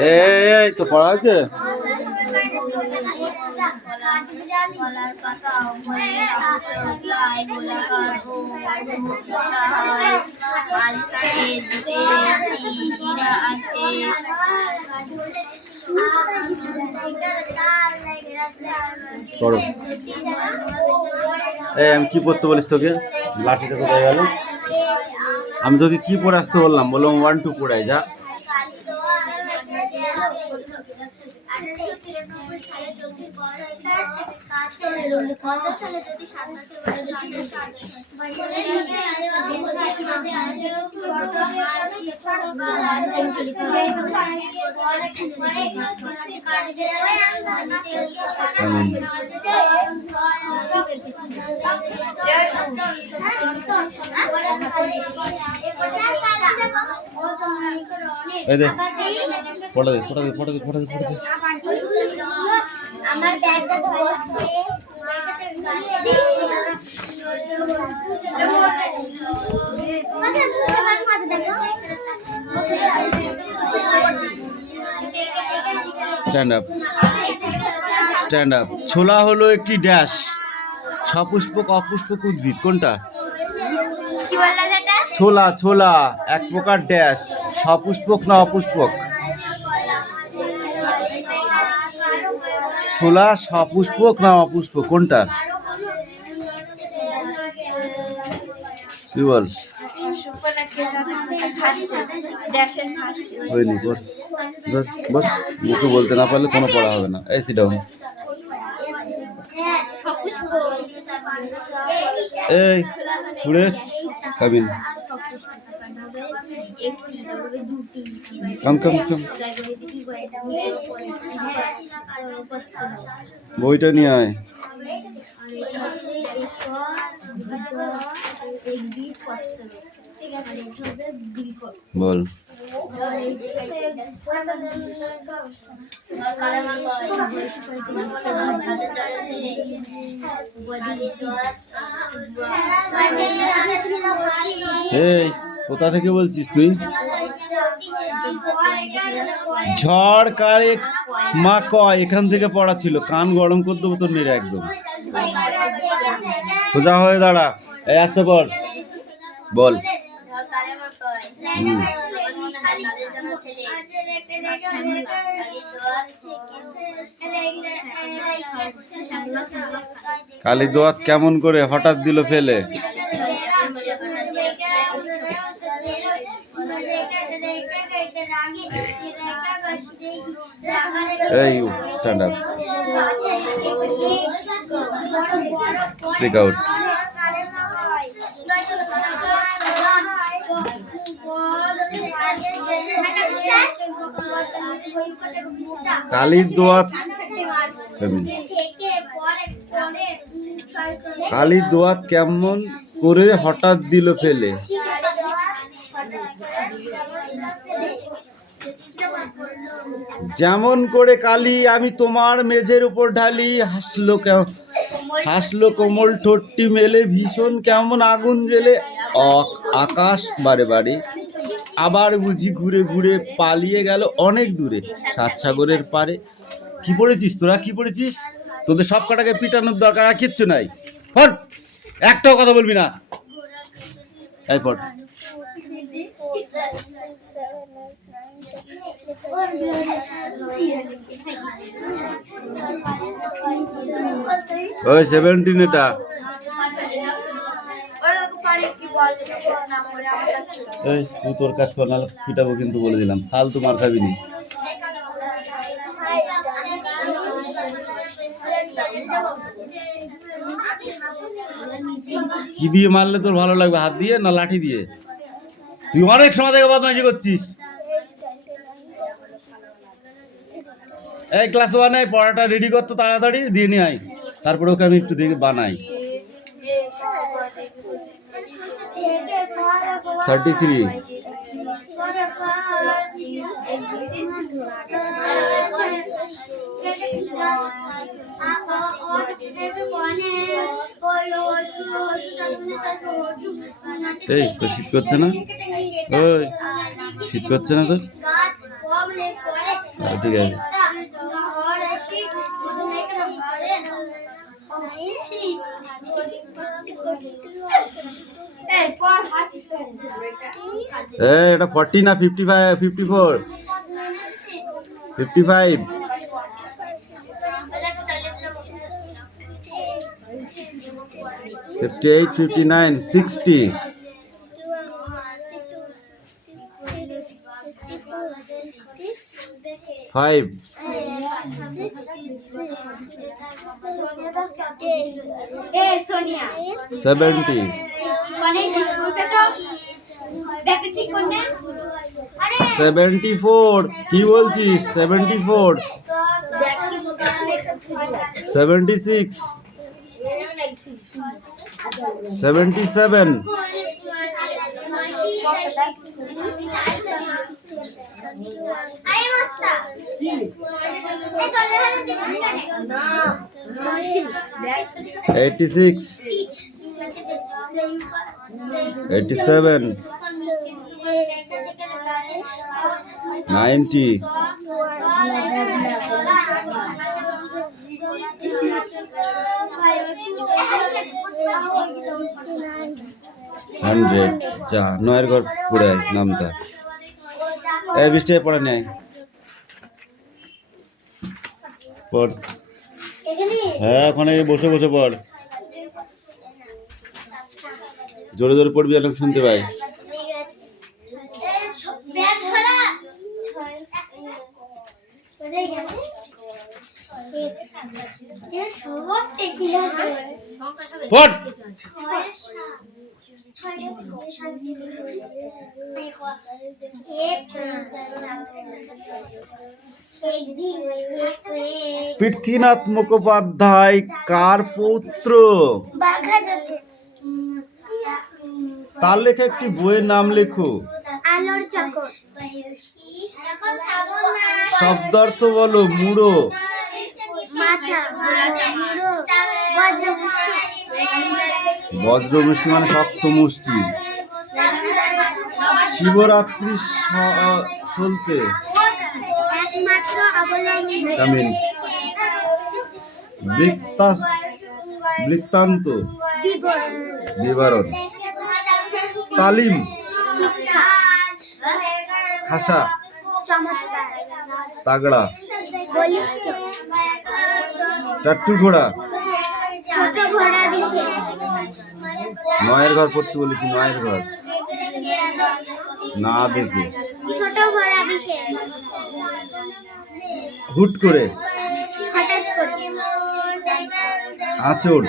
এই তো পড়া হয়েছে। পড়ো। আমি কি পড়তে বলিস তোকে? লাঠিটা কোথায় গেল? আমি তোকে কি পড়ে আসতে বললাম? বললাম 1 2 পড়াই যা। পড়া দে পড়া দে পড়া দে পড়া দে পড়া দে। আমার ব্যাগটা ধরছে স্ট্যান্ড আপ স্ট্যান্ড আপ। ছোলা হলো একটি ড্যাশ সপুষ্পক অপুষ্পক উদ্ভিদ। কোনটা? ছোলা ছোলা এক প্রকার ড্যাশ সপুষ্পক না অপুষ্পক? ছোলা সপুষ্পক না অপুষ্পক কোনটা? কি বল? হয়নি বস বস। মুখে বলতে না পারলে কোনো পড়া হবে না। এই সিট ডাউন। এই সুরেশ কাবিন কাম কাম কাম। বইটা নিয়ে আয়। বল। এই কোথা থেকে বলছিস তুই? ঝড় কারে মা কয় এখান থেকে পড়া ছিল। কান গরম করে দেবো তোর মেরে একদম। সোজা হয়ে দাঁড়া। এই আসতে পর বল। কালী দোয়াত কেমন করে হঠাৎ দিল ফেলে? এই স্ট্যান্ড আপ স্পিক আউট। কালীর দোয়াত কালীর দোয়াত কেমন করে হঠাৎ দিল ফেলে? যেমন করে কালী আমি তোমার মেঝের উপর ঢালি। হাসলো কোমল ঠোঁটটি মেলে ভীষণ কেমন আগুন জেলে আকাশ বারে বারে। আবার বুঝি ঘুরে ঘুরে পালিয়ে গেল অনেক দূরে 7 সাগরের পারে। কি পড়েছিস তোরা? কি পড়েছিস? তোদের সব কটাকে পিটানোর দরকার আর কিচ্ছু নাই। ফট একটাও কথা বলবি না। এই ফট। ওই 17 এটা এই তুই তোর কাজ কর, নাহলে পিটাবো কিন্তু বলে দিলাম। ফালতু মার খাবি নি। কি দিয়ে মারলে তোর ভালো লাগবে? হাত দিয়ে না লাঠি দিয়ে? তুই অনেক সময় থেকে বদমাইশি করছিস। এই ক্লাস 1-এ পড়াটা রেডি করতো তাড়াতাড়ি দিয়ে নিয়ে আয়, তারপরে ওকে আমি একটু দেখে বানাই। 33 এই তো শীত করছে না? ওই শীত করছে না তোর? ঠিক আছে। এটা 40 না 55 54 55 58 59 60 5 70 74 কি বলছিস? 74 76 77 86 87 90 100 যা নয়ের ঘর পড়ে নামতা এই বৃষ্টি পড়ে নেই পড় হ্যাঁ ওখানে বসে বসে পড় জোরে জোরে পড়বি আমি শুনতে পাই পড় পৃথ্বীনাথ মুখোপাধ্যায় কার পৌত্র? তার লেখা একটি বইয়ের নাম লেখো। শব্দার্থ বলো। মুড়ো, বজ্রমুষ্টি মানে শক্ত মুষ্টি। শিবরাত্রি চলতে বৃত্তান্ত বিবরণ। তালিম খাসা তাগড়া। টাট্টু ঘোড়া নয়ের ঘর পড়তে বলেছি। নয়ের ঘর না দেখে হুট করে। আঁচড়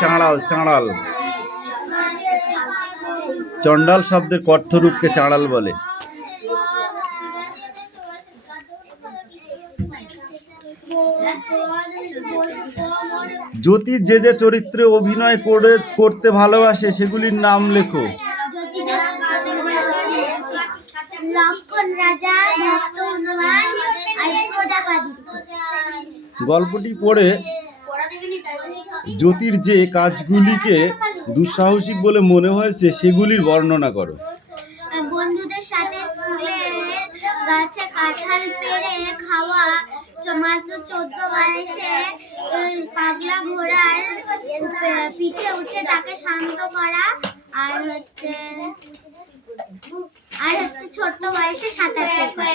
চাঁড়াল চাঁড়াল। চণ্ডাল শব্দের অর্থরূপকে চাঁড়াল বলে। জ্যোতি যে যে চরিত্রে অভিনয় করতে ভালোবাসে সেগুলির নাম লেখো। গল্পটি পড়ে জ্যোতির যে কাজগুলিকে দুঃসাহসিক বলে মনে হয়েছে সেগুলির বর্ণনা করো। বন্ধুদের সাথে স্কুলের গাছে কাঁঠাল পেড়ে খাওয়া, মাত্র 14 বয়সে পাগলা ঘোড়ার পিঠে উঠে তাকে শান্ত করা, আর হচ্ছে ছোট্ট বয়সে সাঁতার শেখা।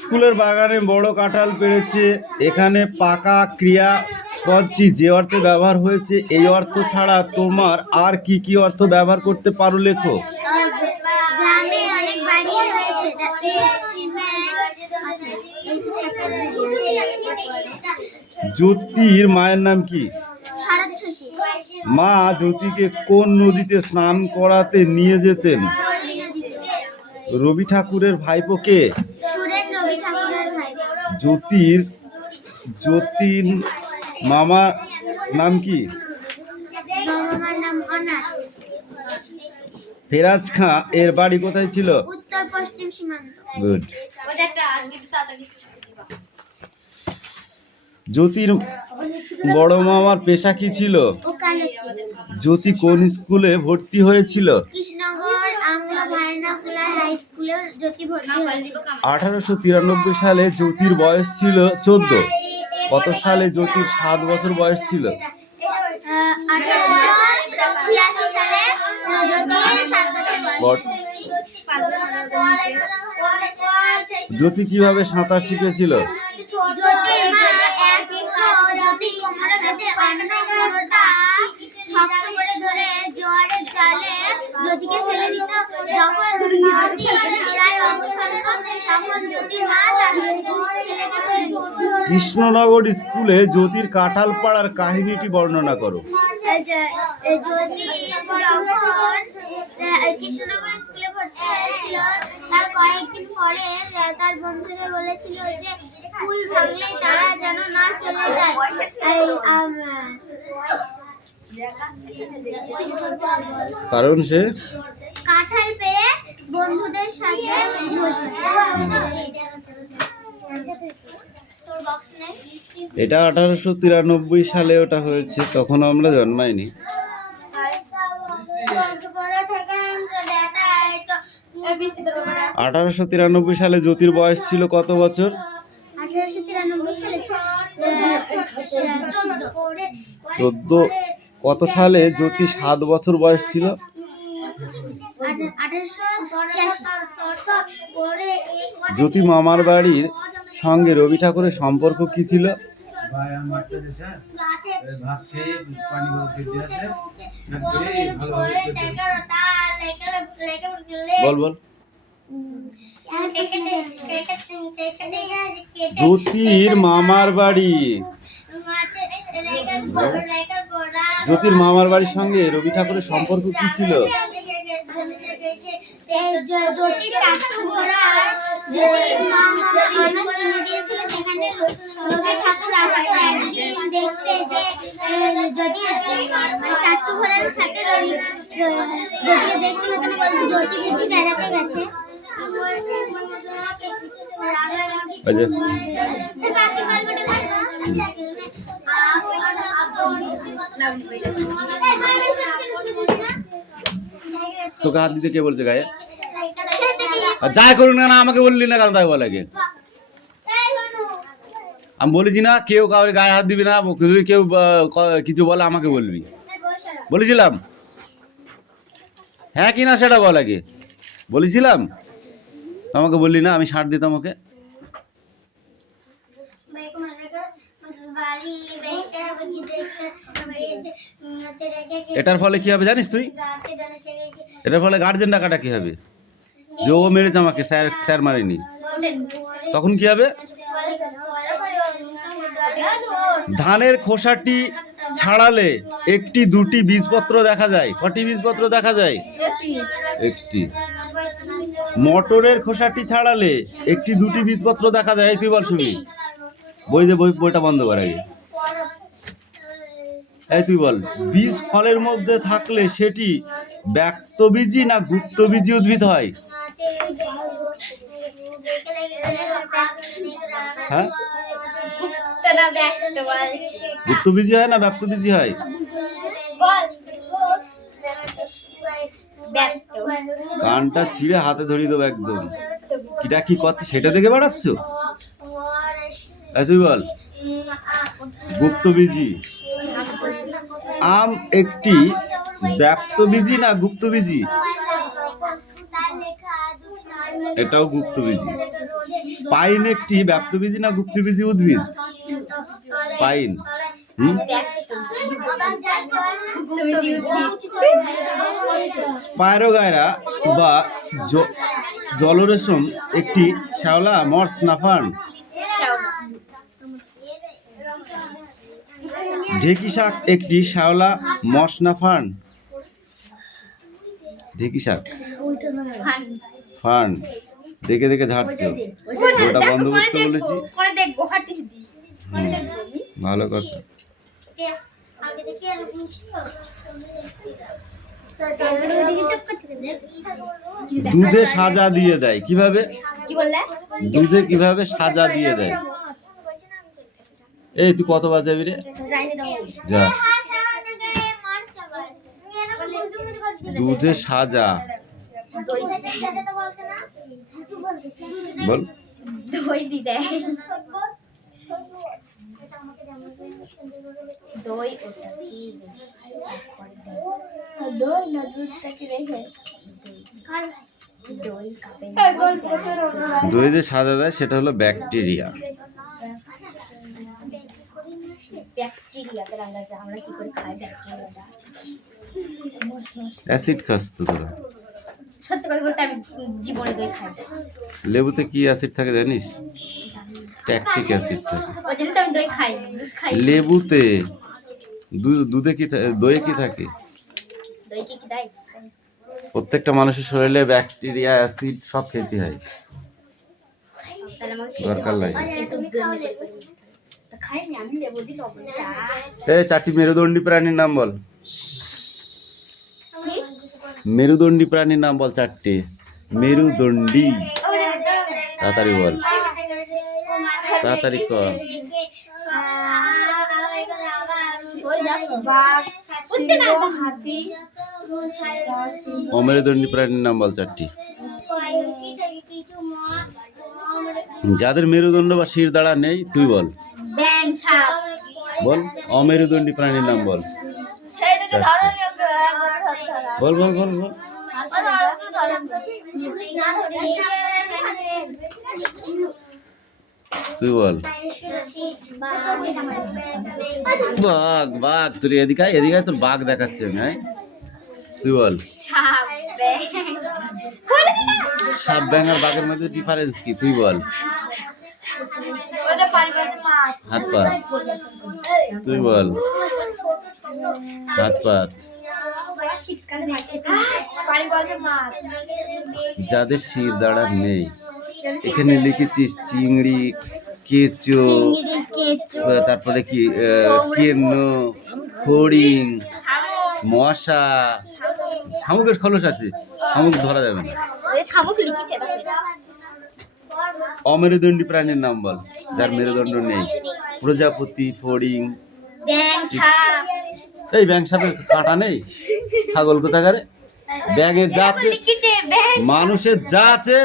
স্কুলের বাগানে বড় কাঁঠাল পেড়েছে। এখানে পাকা ক্রিয়াপদটি যে অর্থে ব্যবহার হয়েছে এই অর্থ ছাড়া তোমার আর কি কি অর্থ ব্যবহার করতে পারো লেখো। গ্রামে অনেক বাড়ি হয়েছে। জ্যোতির মায়ের নাম কি? শরৎশশী। মা জ্যোতিকে কোন নদীতে স্নান করাতে নিয়ে যেতেন? রবি ঠাকুরের ভাইপো কে? সুরেন রবি ঠাকুরের ভাইপো। জ্যোতির মামা নাম কি? মামার নাম অনাথ। ফেরাজ খাঁ এর বাড়ি কোথায় ছিল? উত্তর পশ্চিম সীমান্ত। গুড। জ্যোতির বড় মামার পেশা কি ছিল? ওকালতি। জ্যোতি কোন স্কুলে ভর্তি হয়েছিল? কৃষ্ণনগর আংলো ভার্নাকুলার হাই স্কুলে জ্যোতি ভর্তি হয়েছিল। 1893 সালে জ্যোতির বয়স ছিল 14। কত সালে জ্যোতির 7 বছর বয়স ছিল? 1886 সালে জ্যোতির 7 বছর বয়স। জ্যোতি কিভাবে সাঁতার শিখেছিল? জ্যোতির মা এক জ্যোতির কোমরে বেঁধে অন্য কোমরটা শক্ত করে ধরে জোয়ারের জালে জ্যোতিকে ফেলে দিত। যখন জ্যোতি প্রায় অবসন্ন তখন জ্যোতির মা তার ছেলেকে তুলে দিত। কৃষ্ণনগর স্কুলে জ্যোতির কাঁঠাল পাড়ার কাহিনীটি বর্ণনা করো। জ্যোতি যখন কৃষ্ণনগর স্কুলে ভর্তি হয়েছিল তার কয়েকদিন পরে তার বন্ধুদের বলেছিল যে স্কুল ভাঙলেই তারা যেন না চলে যায়। কারণ সে কাঁঠাল পেয়ে বন্ধুদের সাথে এটা 1893 সালে ওটা হয়েছে, তখন আমরা জন্মাইনি। 1893 সালে জ্যোতির বয়স ছিল কত বছর? 1893 সালে 14। কত সালে জ্যোতি 7 বছর বয়স ছিল? 1886। জ্যোতি মামার বাড়ির সঙ্গে রবি ঠাকুরের সম্পর্ক কি ছিল? বল বল। জ্যোতির মামার বাড়ি, জ্যোতির মামার বাড়ির সঙ্গে রবি ঠাকুরের সম্পর্ক কি ছিল? জ্যোতির কাকু ঘোড়া জ্যোতির মামা অনেক কিনে দিয়েছিল। সেখানে রবি ঠাকুর আসতো একদিন দেখতে যে যদি কাকু ঘোড়ার সাথে জ্যোতিকে দেখতে পেত না, বলতো জ্যোতি বুঝি বেড়াতে গেছে। তোকে হাত দিতে কে বলছে গায়ে? যাই করুন না, আমাকে বললি না কেন তাই বলে? আমি বলেছি না কেউ কাউরে গায়ে হাত দিবি না, যদি কেউ কিছু বলে আমাকে বলবি, বলেছিলাম? হ্যাঁ কি না সেটা বল আগে। বলেছিলাম? আমাকে বললি না, আমি ছাড় দিতাম ওকে। এটার ফলে কি হবে জানিস তুই? এটার ফলে গার্জেন ডাকাটা কি হবে? যে ও মেরেছে আমাকে, স্যার স্যার মারেনি, তখন কি হবে? ধানের খোসাটি ছাড়ালে একটি দুটি বীজপত্র দেখা যায়। কটি বীজপত্র দেখা যায়? একটি। মটরের খোসাটি ছাড়ালে একটি দুটি বীজপত্র দেখা যায়। তুই বল শুনি। বইটা বন্ধ কর আগে। এই তুই বল, বীজ ফলের মধ্যে থাকলে সেটি ব্যক্তবীজী না গুপ্তবীজী উদ্ভিদ হয়? হ্যাঁ, গুপ্তবীজী হয় না ব্যক্তবীজী হয়? কানটা ছিঁড়ে হাতে ধরিয়ে দেবো একদম। কিটা কি করছে সেটা দেখে বেড়াচ্ছ? তুই বল। গুপ্তবীজী। আম একটি ব্যক্তবীজী না গুপ্তবীজী? এটাও গুপ্তবীজী। পাইন একটি ব্যক্তবীজী না গুপ্তবীজী উদ্ভিদ? পাইন স্পাইরোগাইরা বা জলরেশম একটি শ্যাওলা, মর্স না ফার্ন? ঢেকি শাক একটি শ্যাওলা, মর্স না ফার্ন? ঢেকি শাক ফার্ন। দেখে দেখে ঝাড়ছো, ওটা বন্ধ করতে বলেছি। ভালো কথা। দুধে সাজা দিয়ে দেয় কিভাবে? কি বললে? দুধে কিভাবে সাজা দিয়ে দেয়? এই তুই কত বার যাবি রে? যা। দুধে সাজা বল। দই দি দেয়। দই ওটা দই না দুধটাকে রেখে দই কাপে দই যে সাজা দেয় সেটা হলো ব্যাকটেরিয়া। ব্যাকটেরিয়াকে আমরা কি করে খাই ব্যাকটেরিয়াটা? অ্যাসিড খাস তো তোরা। সত্যি কথা বলতে আমি জীবনে দই খাই না। লেবুতে কি অ্যাসিড থাকে জানিস? ট্যাকটিক অ্যাসিড থাকে। ওই জন্য তো আমি দই খাই না, দুধ খাই। লেবুতে দুধে কি দইয়ে কি থাকে? দই কি দেয়? প্রত্যেকটা মানুষের শরীরে ব্যাকটেরিয়া অ্যাসিড সব খেতে হয়, তাহলে আমাকে দরকার লাগে। তুমি খাইনি আমি লেবু দিই লবণটা। এই 4টি মেরুদণ্ডী প্রাণীর নাম বল। কি? মেরুদণ্ডী প্রাণীর নাম বল 4টি। মেরুদণ্ডী, তাড়াতাড়ি বল, তাড়াতাড়ি কর। অমেরুদণ্ডী প্রাণীর নাম বল 4টি। যাদের মেরুদণ্ড বা শিরদাঁড়া নেই তুই বল। ব্যাং, সাপ। বল অমেরুদণ্ডী প্রাণীর নাম বল। বল বল বল বল। তুই বল। বাঘ, বাঘ তোর এদিকে আয়, এদিকে আয়, তোর বাঘ দেখাচ্ছে আমি। হ্যাঁ তুই বল। সাপ, ব্যাং। সাপ, ব্যাঙ আর বাঘের মধ্যে ডিফারেন্স কি তুই বল। হাত পা তুই বল। হাত পা। যাদের শিরদাঁড়া নেই, এখানে লিখেছিস চিংড়ি, কেঁচো, তারপরে কি কেন্ন, হরিণ, মশা, শামুকের খোলস আছে, শামুক ধরা যাবে না। অমেরুদণ্ডী প্রাণীর নাম বল যার মেরুদণ্ড নেই। প্রজাপতি, ফড়িং, এই ব্যাঙ সাপের কাঁটা নেই, ছাগল কোথাকারে। ব্যাঙের যা আছে, মানুষের যা আছে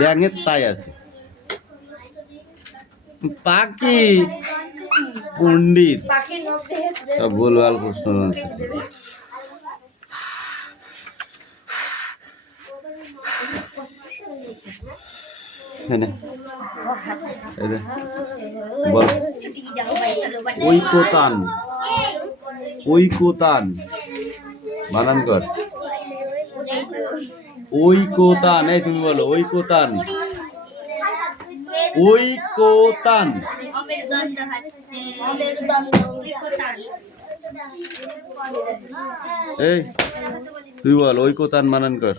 ব্যাঙের তাই আছে। পাখি পণ্ডিত সব ভুলভাল প্রশ্ন আছে। বল ঐকতান, ঐকতান বানান কর। ঐকতান, এই তুমি বলো ঐকতান। ঐকতান। এই তুই বল ঐকতান বানান কর।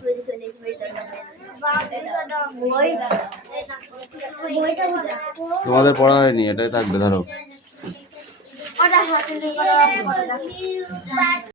তোমাদের পড়া হয়নি, এটাই থাকবে ধরো।